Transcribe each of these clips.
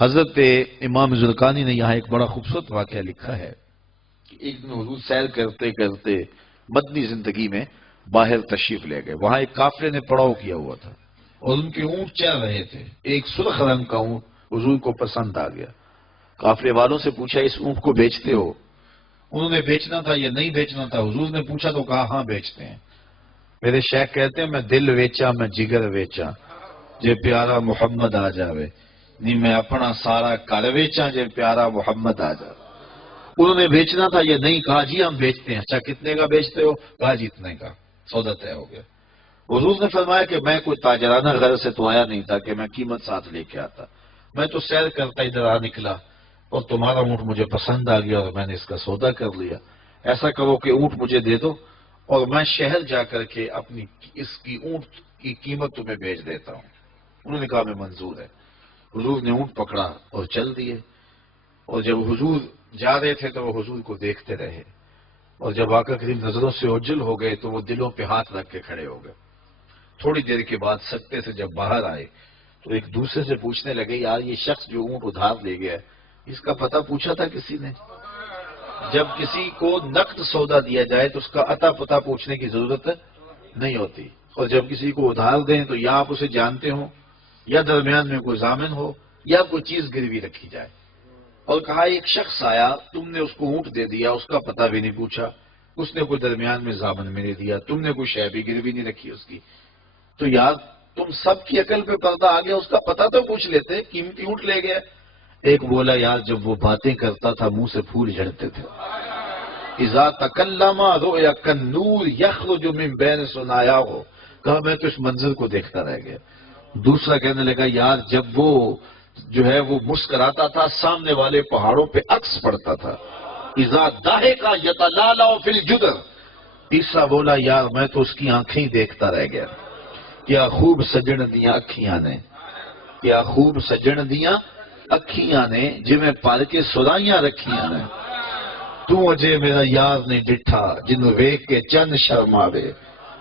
حضرت امام زرقانی نے یہاں ایک بڑا خوبصورت واقعہ لکھا ہے کہ ایک دن حضور سیر کرتے کرتے مدنی زندگی میں باہر تشریف لے گئے. وہاں ایک قافلے نے پڑاؤ کیا ہوا تھا اور ان کے اونٹ چل رہے تھے. ایک سرخ رنگ کا اونٹ حضور کو پسند آ گیا. قافلے والوں سے پوچھا اس اونٹ کو بیچتے ہو؟ انہوں نے بیچنا تھا یا نہیں بیچنا تھا. حضور نے پوچھا تو کہا ہاں بیچتے ہیں. میرے شیخ کہتے ہیں میں دل ویچا میں جگر ویچا جے پیارا محمد آ جاوے نہیں میں اپنا سارا کر ویچا جے پیارا محمد آ جاوے. انہوں نے بیچنا تھا یا نہیں؟ کہا جی ہم بیچتے ہیں. اچھا کتنے کا بیچتے ہو؟ کہا جی اتنے کا. سودا طے ہو گیا. حضور نے فرمایا کہ میں کوئی تاجرانہ غرض سے تو آیا نہیں تھا کہ میں قیمت ساتھ لے کے آتا. میں تو سیر کرتا ادھر آ نکلا اور تمہارا اونٹ مجھے پسند آ گیا اور میں نے اس کا سودا کر لیا. ایسا کرو کہ اونٹ مجھے دے دو اور میں شہر جا کر کے اپنی اس کی اونٹ کی قیمت تمہیں بیچ دیتا ہوں. انہوں نے کہا میں منظور ہے. حضور نے اونٹ پکڑا اور چل دیے. اور جب حضور جا رہے تھے تو وہ حضور کو دیکھتے رہے اور جب آقا کریم نظروں سے اوجھل ہو گئے تو وہ دلوں پہ ہاتھ رکھ کے کھڑے ہو گئے. تھوڑی دیر کے بعد سکتے سے جب باہر آئے تو ایک دوسرے سے پوچھنے لگے یار یہ شخص جو اونٹ ادھار لے گیا اس کا پتہ پوچھا تھا کسی نے؟ جب کسی کو نقد سودا دیا جائے تو اس کا عطا پتہ پوچھنے کی ضرورت نہیں ہوتی. اور جب کسی کو ادھار دیں تو یا آپ اسے جانتے ہوں یا درمیان میں کوئی ضامن ہو یا کوئی چیز گروی رکھی جائے. اور کہا ایک شخص آیا تم نے اس کو اونٹ دے دیا اس کا پتہ بھی نہیں پوچھا. اس نے کوئی درمیان میں ضامن میں نہیں دیا. تم نے کوئی شے بھی گروی نہیں رکھی اس کی. تو یار تم سب کی عقل پہ پردہ آ گیا. اس کا پتہ تو پوچھ لیتے. قیمتی اونٹ لے گیا. ایک بولا یار جب وہ باتیں کرتا تھا منہ سے پھول جھڑتے تھے. اذا تکلم رؤیا کالنور یخرج من بین ثنایاہ. کہا میں تو اس منظر کو دیکھتا رہ گیا. دوسرا کہنے لگا یار جب وہ جو ہے وہ مسکراتا تھا سامنے والے پہاڑوں پہ عکس پڑتا تھا. اذا ضحک یتلالع فی الجدر. تیسرا بولا یار میں تو اس کی آنکھیں دیکھتا رہ گیا. کیا خوب سجن دیاں اکھیاں نے, کیا خوب سجن دیاں اکھیاں نے جویں پال کے سرائیاں رکھیاں نے. تو اجے میرا یار نے ڈٹھا جنوں ویکھ کے چند شرم آوے.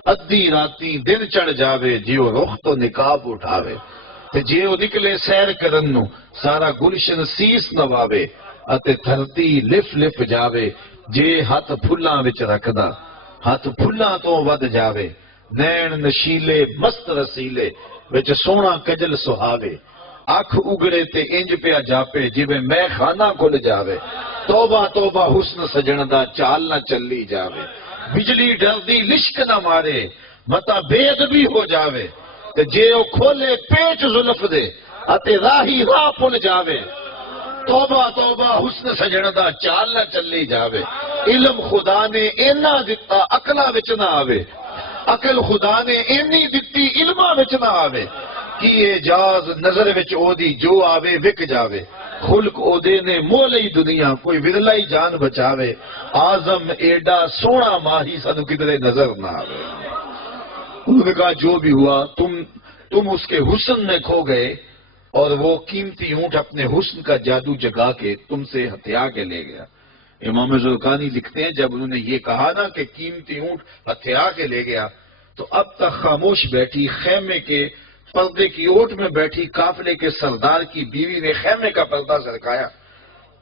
ادھی راتی دن چڑھ جاوے جیو رخ تو نقاب اٹھاوے. تے جیو نکلے سیر کرن نو سارا گلشن سیس نواوے. اتے دھرتی لف لف جاوے جے ہاتھ پھلاں وچ رکھدا ہاتھ پھلاں تو ود جاوے. نین نشیلے مست رسیلے وچ سونا کجل سہاوے. اکھ اگڑے تے انج پیا جاپے جویں میں خانہ کھل جاوے. توبہ توبہ حسن سجن دا چال نہ چلی جاوے. بجلی ڈردی لشک نہ مارے متا بے ادبی ہو جاوے. تے جے او کھولے پیچ زلف دے اتے راہی راہ پل جاوے. توبہ توبہ حسن سجن دا چال نہ چلی جاوے. علم خدا نے اینا دتا عقلاں وچ نہ آوے. عقل خدا نے اینی دتی علماں وچ نہ آوے. کی اعجاز نظر وچ او دی جو آوے وک جاوے. خلق او دے نے مولئی دنیا کوئی ورلائی جان بچاوے. آزم ایڈا سونا ماہی سانو کدھرے نظر نہ آوے. انہوں نے کہا جو بھی ہوا تم اس کے حسن میں کھو گئے اور وہ قیمتی اونٹ اپنے حسن کا جادو جگا کے تم سے ہتھیا کے لے گیا. امام زرقانی لکھتے ہیں جب انہوں نے یہ کہا نا کہ قیمتی اونٹ ہتھیا کے لے گیا تو اب تک خاموش بیٹھی خیمے کے پردے کی اوٹ میں بیٹھی قافلے کے سردار کی بیوی نے خیمے کا پردہ سرکایا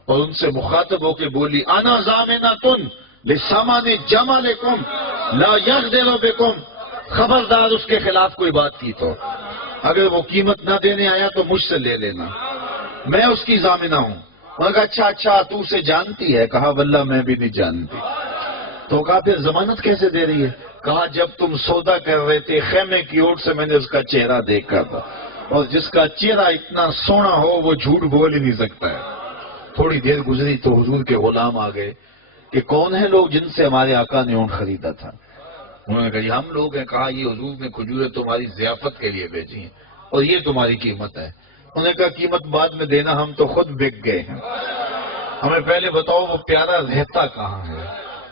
اور ان سے مخاطب ہو کے بولی انا ضامنۃ لسامان جمالکم لا یغدر بکم. خبردار اس کے خلاف کوئی بات کی تو اگر وہ قیمت نہ دینے آیا تو مجھ سے لے لینا, میں اس کی ضامنہ ہوں. انہوں نے کہا اچھا اچھا تو اسے جانتی ہے؟ کہا واللہ میں بھی نہیں جانتی. تو کہا پھر ضمانت کیسے دے رہی ہے؟ کہا جب تم سودا کر رہے تھے خیمے کی اوٹ سے میں نے اس کا چہرہ دیکھا تھا اور جس کا چہرہ اتنا سونا ہو وہ جھوٹ بول ہی نہیں سکتا ہے. تھوڑی دیر گزری تو حضور کے غلام آ گئے کہ کون ہیں لوگ جن سے ہمارے آقا نے اونٹ خریدا تھا. انہوں نے کہا یہ ہم لوگ ہیں. کہا یہ حضور نے کھجوریں تمہاری ضیافت کے لیے بھیجی ہیں اور یہ تمہاری قیمت ہے. انہوں نے کہا قیمت بعد میں دینا ہم تو خود بک گئے ہیں, ہمیں پہلے بتاؤ وہ پیارا رہتا کہاں ہے.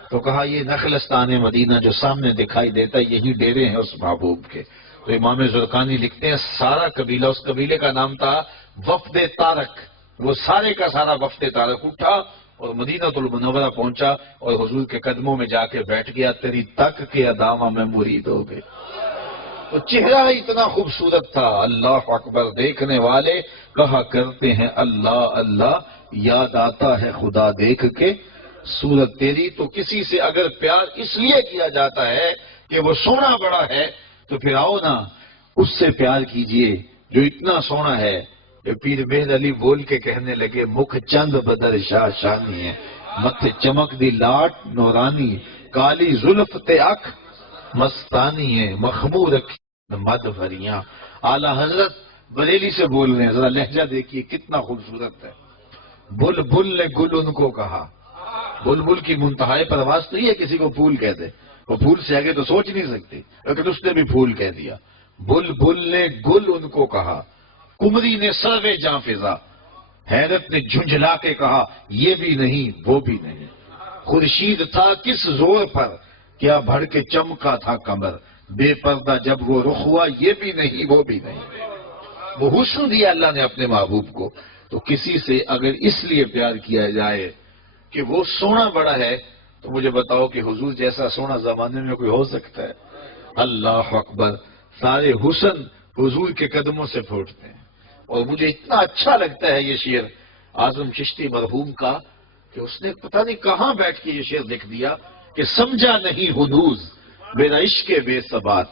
تو کہا یہ نخلستان مدینہ جو سامنے دکھائی دیتا ہے یہی ڈیرے ہیں اس محبوب کے. تو امام زرقانی لکھتے ہیں سارا قبیلہ, اس قبیلے کا نام تھا وفد تارک, وہ سارے کا سارا وفد تارک اٹھا اور مدینہ المنورہ پہنچا اور حضور کے قدموں میں جا کے بیٹھ گیا. تیری تک کے ادامہ میں مرید ہو گئے. تو چہرہ اتنا خوبصورت تھا، اللہ اکبر، دیکھنے والے کہا کرتے ہیں اللہ اللہ، یاد آتا ہے خدا دیکھ کے صورت تیری۔ تو کسی سے اگر پیار اس لیے کیا جاتا ہے کہ وہ سونا بڑا ہے، تو پھر آؤ نا اس سے پیار کیجئے جو اتنا سونا ہے کہ پیر بہر علی بول کے کہنے لگے، مکھ چند بدر شاہ شانی ہے، متھے چمک دی لاٹ نورانی، کالی زلف تے اکھ مستانی ہے، مخمور رکھی مد بھریاں۔ اعلیٰ حضرت بریلی سے بول رہے ہیں، ذرا لہجہ دیکھیے کتنا خوبصورت ہے۔ بل بل نے گل ان کو کہا، بل بل کی منتہائی پرواز نہیں ہے کسی کو پھول کہہ دے، وہ پھول سے آگے تو سوچ نہیں سکتی، لیکن اس نے بھی پھول کہہ دیا۔ بل بل نے گل ان کو کہا، کمری نے سروے جاں فضا، حیرت نے جھنجھلا کے کہا یہ بھی نہیں وہ بھی نہیں۔ خورشید تھا کس زور پر، کیا بھڑ کے چمکا تھا کمر، بے پردہ جب وہ رخ ہوا یہ بھی نہیں وہ بھی نہیں۔ وہ حسن دیا اللہ نے اپنے محبوب کو۔ تو کسی سے اگر اس لیے پیار کیا جائے کہ وہ سونا بڑا ہے، تو مجھے بتاؤ کہ حضور جیسا سونا زمانے میں کوئی ہو سکتا ہے؟ اللہ اکبر، سارے حسن حضور کے قدموں سے پھوٹتے ہیں۔ اور مجھے اتنا اچھا لگتا ہے یہ شعر اعظم چشتی مرحوم کا کہ اس نے پتہ نہیں کہاں بیٹھ کے یہ شعر لکھ دیا کہ سمجھا نہیں ہنوز میرا عشق بے ثبات،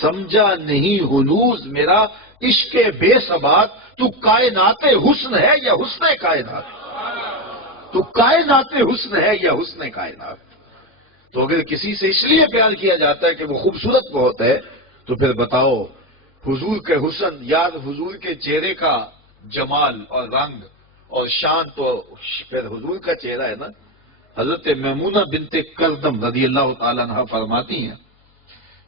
سمجھا نہیں ہنوز میرا عشق بے ثبات، تو کائنات حسن ہے یا حسن کائنات، تو کائنات حسن ہے یا حسن کائنات۔ تو اگر کسی سے اس لیے پیار کیا جاتا ہے کہ وہ خوبصورت بہت ہے، تو پھر بتاؤ حضور کے حسن، یاد حضور کے چہرے کا جمال اور رنگ اور شان، تو پھر حضور کا چہرہ ہے نا۔ حضرت میمونہ بنت کردم رضی اللہ تعالیٰ عنہ فرماتی ہیں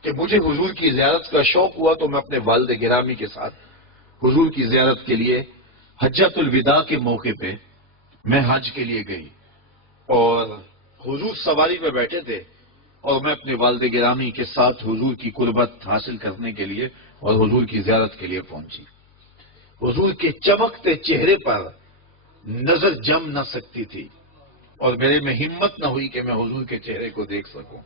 کہ مجھے حضور کی زیارت کا شوق ہوا تو میں اپنے والد گرامی کے ساتھ حضور کی زیارت کے لیے حجۃ الوداع کے موقع پہ میں حج کے لیے گئی، اور حضور سواری پہ بیٹھے تھے اور میں اپنے والد گرامی کے ساتھ حضور کی قربت حاصل کرنے کے لیے اور حضور کی زیارت کے لیے پہنچی۔ حضور کے چمکتے چہرے پر نظر جم نہ سکتی تھی اور میرے میں ہمت نہ ہوئی کہ میں حضور کے چہرے کو دیکھ سکوں۔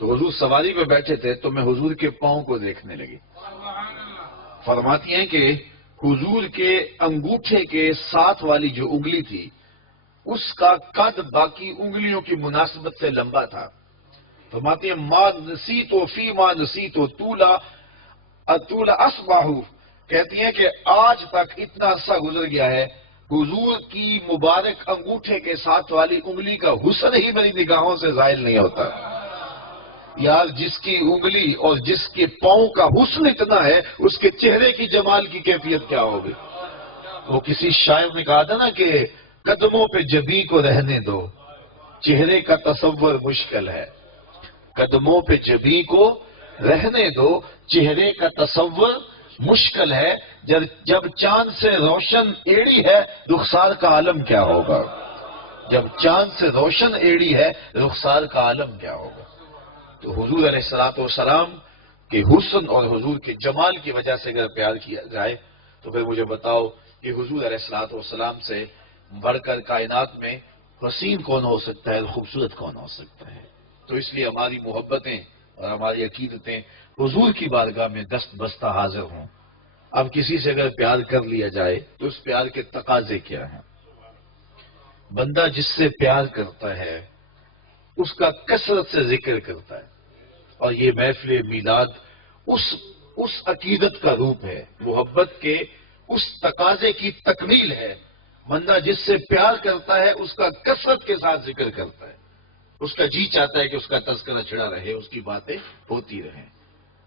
تو حضور سواری پہ بیٹھے تھے تو میں حضور کے پاؤں کو دیکھنے لگی۔ فرماتی ہیں کہ حضور کے انگوٹھے کے ساتھ والی جو انگلی تھی اس کا قد باقی انگلیوں کی مناسبت سے لمبا تھا۔ فرماتی ہیں ما نسیتو فی ما نسیتو طول اصبعہ، کہتی ہیں کہ آج تک اتنا عرصہ گزر گیا ہے، حضور کی مبارک انگوٹھے کے ساتھ والی انگلی کا حسن ہی میری نگاہوں سے ظاہر نہیں ہوتا۔ یار جس کی انگلی اور جس کے پاؤں کا حسن اتنا ہے، اس کے چہرے کی جمال کی کیفیت کیا ہوگی؟ وہ کسی شاعر نے کہا تھا نا کہ قدموں پہ جبیں کو رہنے دو، چہرے کا تصور مشکل ہے۔ قدموں پہ جبیں کو رہنے دو، چہرے کا تصور مشکل ہے، جب چاند سے روشن ایڑی ہے رخسار کا عالم کیا ہوگا؟ جب چاند سے روشن ایڑی ہے رخسار کا عالم کیا ہوگا؟ تو حضور علیہ السلام کے حسن اور حضور کے جمال کی وجہ سے اگر پیار کیا جائے تو پھر مجھے بتاؤ کہ حضور علیہ السلام سے بڑھ کر کائنات میں حسین کون ہو سکتا ہے، خوبصورت کون ہو سکتا ہے؟ تو اس لیے ہماری محبتیں اور ہماری عقیدتیں حضور کی بارگاہ میں دست بستہ حاضر ہوں۔ اب کسی سے اگر پیار کر لیا جائے تو اس پیار کے تقاضے کیا ہیں؟ بندہ جس سے پیار کرتا ہے اس کا کثرت سے ذکر کرتا ہے، اور یہ محفل میلاد اس عقیدت کا روپ ہے، محبت کے اس تقاضے کی تکمیل ہے۔ بندہ جس سے پیار کرتا ہے اس کا کثرت کے ساتھ ذکر کرتا ہے، اس کا جی چاہتا ہے کہ اس کا تذکرہ چھڑا رہے، اس کی باتیں ہوتی رہیں۔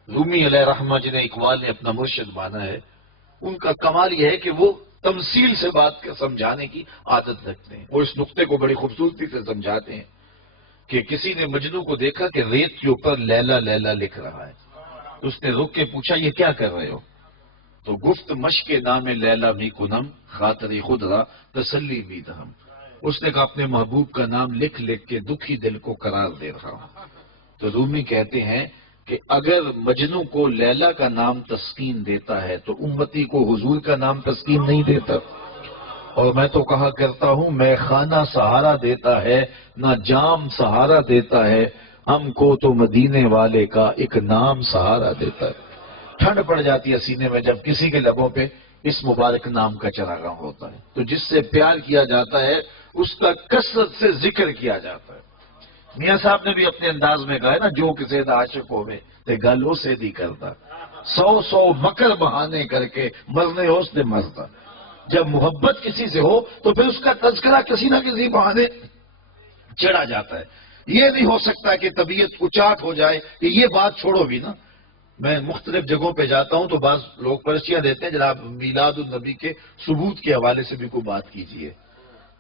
رومی علیہ رحمہ جنہیں اقبال نے اپنا مرشد مانا ہے، ان کا کمال یہ ہے کہ وہ تمثیل سے بات سمجھانے کی عادت رکھتے ہیں۔ وہ اس نقطے کو بڑی خوبصورتی سے سمجھاتے ہیں کہ کسی نے مجنو کو دیکھا کہ ریت کے اوپر لیلا لیلا لکھ رہا ہے، اس نے رک کے پوچھا یہ کیا کر رہے ہو؟ تو گفت مشق نام لیلا می کنم خاطری خود را تسلی می دہم، اس نے کہا اپنے محبوب کا نام لکھ لکھ کے دکھی دل کو قرار دے رہا ہوں۔ تو رومی کہتے ہیں کہ اگر مجنو کو لیلا کا نام تسکین دیتا ہے تو امتی کو حضور کا نام تسکین نہیں دیتا۔ اور میں تو کہا کرتا ہوں میں خانہ سہارا دیتا ہے نہ جام سہارا دیتا ہے، ہم کو تو مدینے والے کا ایک نام سہارا دیتا ہے۔ ٹھنڈ پڑ جاتی ہے سینے میں جب کسی کے لبوں پہ اس مبارک نام کا چراغاں ہوتا ہے، تو جس سے پیار کیا جاتا ہے اس کا کثرت سے ذکر کیا جاتا ہے۔ میاں صاحب نے بھی اپنے انداز میں کہا ہے نا، جو کسی عاشق ہوئے تے گل اسے دی کرتا، 100 مکر بہانے کر کے مرنے اس نے مرتا۔ جب محبت کسی سے ہو تو پھر اس کا تذکرہ کسی نہ کسی بہانے چڑھا جاتا ہے۔ یہ نہیں ہو سکتا کہ طبیعت اچاٹ ہو جائے کہ یہ بات چھوڑو بھی نا۔ میں مختلف جگہوں پہ جاتا ہوں تو بعض لوگ پرچیاں دیتے ہیں جناب میلاد النبی کے ثبوت کے حوالے سے بھی کوئی بات کیجیے،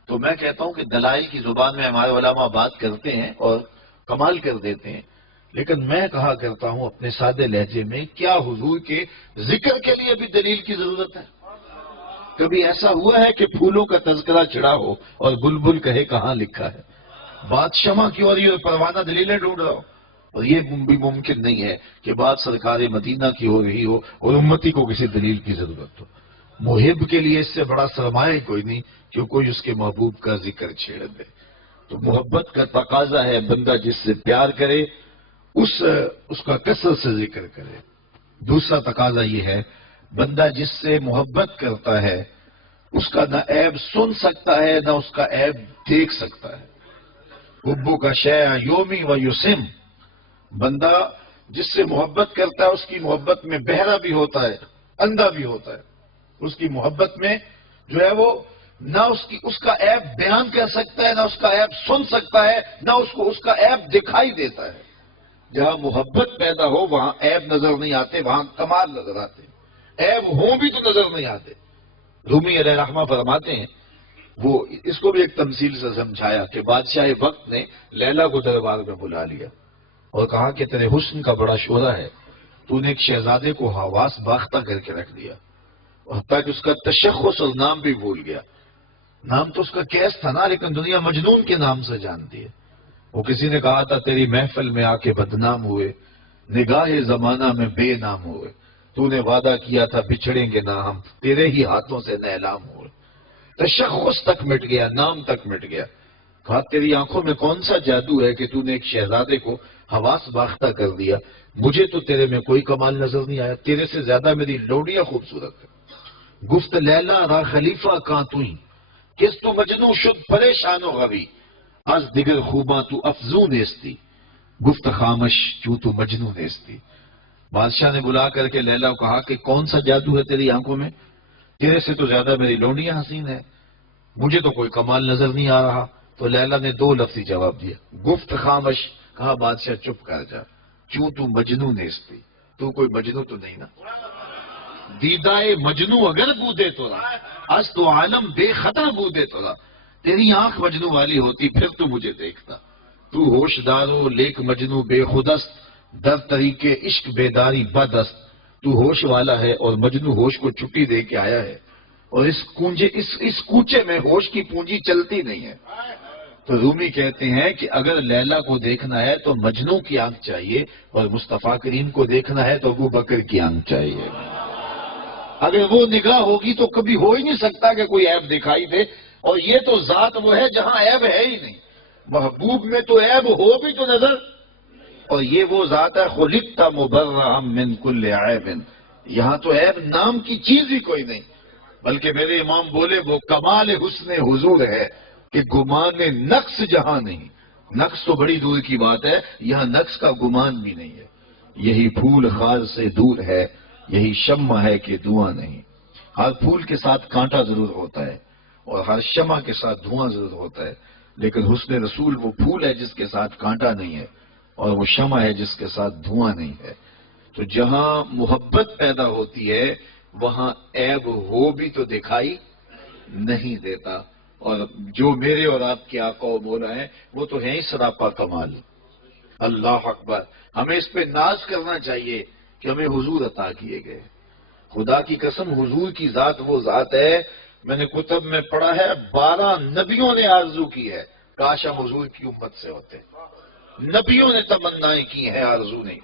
تو میں کہتا ہوں کہ دلائل کی زبان میں ہمارے علماء بات کرتے ہیں اور کمال کر دیتے ہیں، لیکن میں کہا کرتا ہوں اپنے سادے لہجے میں، کیا حضور کے ذکر کے لیے بھی دلیل کی ضرورت ہے؟ کبھی ایسا ہوا ہے کہ پھولوں کا تذکرہ چھڑا ہو اور بلبل کہے کہاں لکھا ہے؟ بات شمع کی ہو رہی ہے اور پروانہ دلیلیں ڈھونڈ رہا ہو، اور یہ بھی ممکن نہیں ہے کہ بات سرکار مدینہ کی ہو رہی ہو اور امتی کو کسی دلیل کی ضرورت ہو۔ محب کے لیے اس سے بڑا سرمایہ کوئی نہیں کہ کوئی اس کے محبوب کا ذکر چھیڑ دے۔ تو محبت کا تقاضا ہے بندہ جس سے پیار کرے اس کا کثرت سے ذکر کرے۔ دوسرا تقاضا یہ ہے بندہ جس سے محبت کرتا ہے اس کا نہ عیب سن سکتا ہے نہ اس کا عیب دیکھ سکتا ہے۔ حبو کا شیع یومی و یسم، بندہ جس سے محبت کرتا ہے اس کی محبت میں بہرا بھی ہوتا ہے، اندھا بھی ہوتا ہے۔ اس کی محبت میں جو ہے وہ نہ اس کا عیب بیان کر سکتا ہے، نہ اس کا عیب سن سکتا ہے، نہ اس کا عیب دکھائی دیتا ہے۔ جہاں محبت پیدا ہو وہاں عیب نظر نہیں آتے، وہاں کمال نظر آتے، عیب ہوں بھی تو نظر نہیں آتے۔ رومی علیہ رحمہ فرماتے ہیں، وہ اس کو بھی ایک تمثیل سے سمجھایا کہ بادشاہ وقت نے لیلا کو دربار میں بلا لیا اور کہا کہ تیرے حسن کا بڑا شعلہ ہے، تو نے ایک شہزادے کو حواس باختہ کر کے رکھ دیا، اور حتیٰ کہ اس کا تشخص اور نام بھی بھول گیا۔ نام تو اس کا کیس تھا نا، لیکن دنیا مجنون کے نام سے جانتی ہے۔ وہ کسی نے کہا تھا تیری محفل میں آ کے بدنام ہوئے، نگاہ زمانہ میں بے نام ہوئے، تو نے وعدہ کیا تھا بچھڑیں گے نہ ہم، تیرے ہی ہاتھوں سے نیلام ہوئے۔ تشخص تک مٹ گیا، نام تک مٹ گیا۔ کہا تیری آنکھوں میں کون سا جادو ہے کہ تو نے ایک شہزادے کو حواس باختہ کر دیا؟ مجھے تو تیرے میں کوئی کمال نظر نہیں آیا، تیرے سے زیادہ میری لوڈیاں خوبصورت ہے۔ گفت لیلا را خلیفہ کاں توئی، کس تو مجنو شد پریشان و غوی، از دیگر خوباں تو افزون نیستی، گفت خامش چوں تو مجنو نیستی۔ بادشاہ نے بلا کر کے لیلا کو کہا کہ کون سا جادو ہے تیری آنکھوں میں؟ تیرے سے تو زیادہ میری لونڈیاں حسین ہے، مجھے تو کوئی کمال نظر نہیں آ رہا۔ تو لیلا نے 2 لفظی جواب دیا، گفت خامش، کہا بادشاہ چپ کر جا، چوں تو مجنو نیستی، تو کوئی مجنو تو نہیں نا۔ دیدائے مجنو اگر بودے تو رہا، از تو عالم بے خطر بودے تو رہا، تیری آنکھ مجنو والی ہوتی پھر تو مجھے دیکھتا۔ تو ہوش دارو لیک مجنو بے خودست، در طریقے عشق بیداری بدست، تو ہوش والا ہے اور مجنو ہوش کو چھٹی دے کے آیا ہے، اور اس کوچے میں ہوش کی پونجی چلتی نہیں ہے۔ تو رومی کہتے ہیں کہ اگر لیلا کو دیکھنا ہے تو مجنو کی آنکھ چاہیے، اور مصطفیٰ کریم کو دیکھنا ہے تو ابو بکر کی آنکھ چاہیے۔ اگر وہ نگاہ ہوگی تو کبھی ہو ہی نہیں سکتا کہ کوئی عیب دکھائی دے، اور یہ تو ذات وہ ہے جہاں عیب ہے ہی نہیں۔ محبوب میں تو عیب ہو بھی تو نظر، اور یہ وہ ذات ہے خلقت مبرئا من کل عیب، یہاں تو عیب نام کی چیز ہی کوئی نہیں، بلکہ میرے امام بولے وہ کمال حسن حضور ہے کہ گمان نقص جہاں نہیں۔ نقص تو بڑی دور کی بات ہے، یہاں نقص کا گمان بھی نہیں ہے۔ یہی پھول خار سے دور ہے، یہی شمع ہے کہ دھواں نہیں۔ ہر پھول کے ساتھ کانٹا ضرور ہوتا ہے اور ہر شمع کے ساتھ دھواں ضرور ہوتا ہے، لیکن حسن رسول وہ پھول ہے جس کے ساتھ کانٹا نہیں ہے، اور وہ شمع ہے جس کے ساتھ دھواں نہیں ہے۔ تو جہاں محبت پیدا ہوتی ہے وہاں عیب ہو بھی تو دکھائی نہیں دیتا، اور جو میرے اور آپ کے آقا و مولا ہیں وہ تو ہیں ہی سراپا کمال۔ اللہ اکبر، ہمیں اس پہ ناز کرنا چاہیے کہ ہمیں حضور عطا کیے گئے۔ خدا کی قسم حضور کی ذات وہ ذات ہے، میں نے کتب میں پڑھا ہے 12 نبیوں نے آرزو کی ہے کاش ہم حضور کی امت سے ہوتے، نبیوں نے تمنائیں کی ہیں، آرزو نہیں۔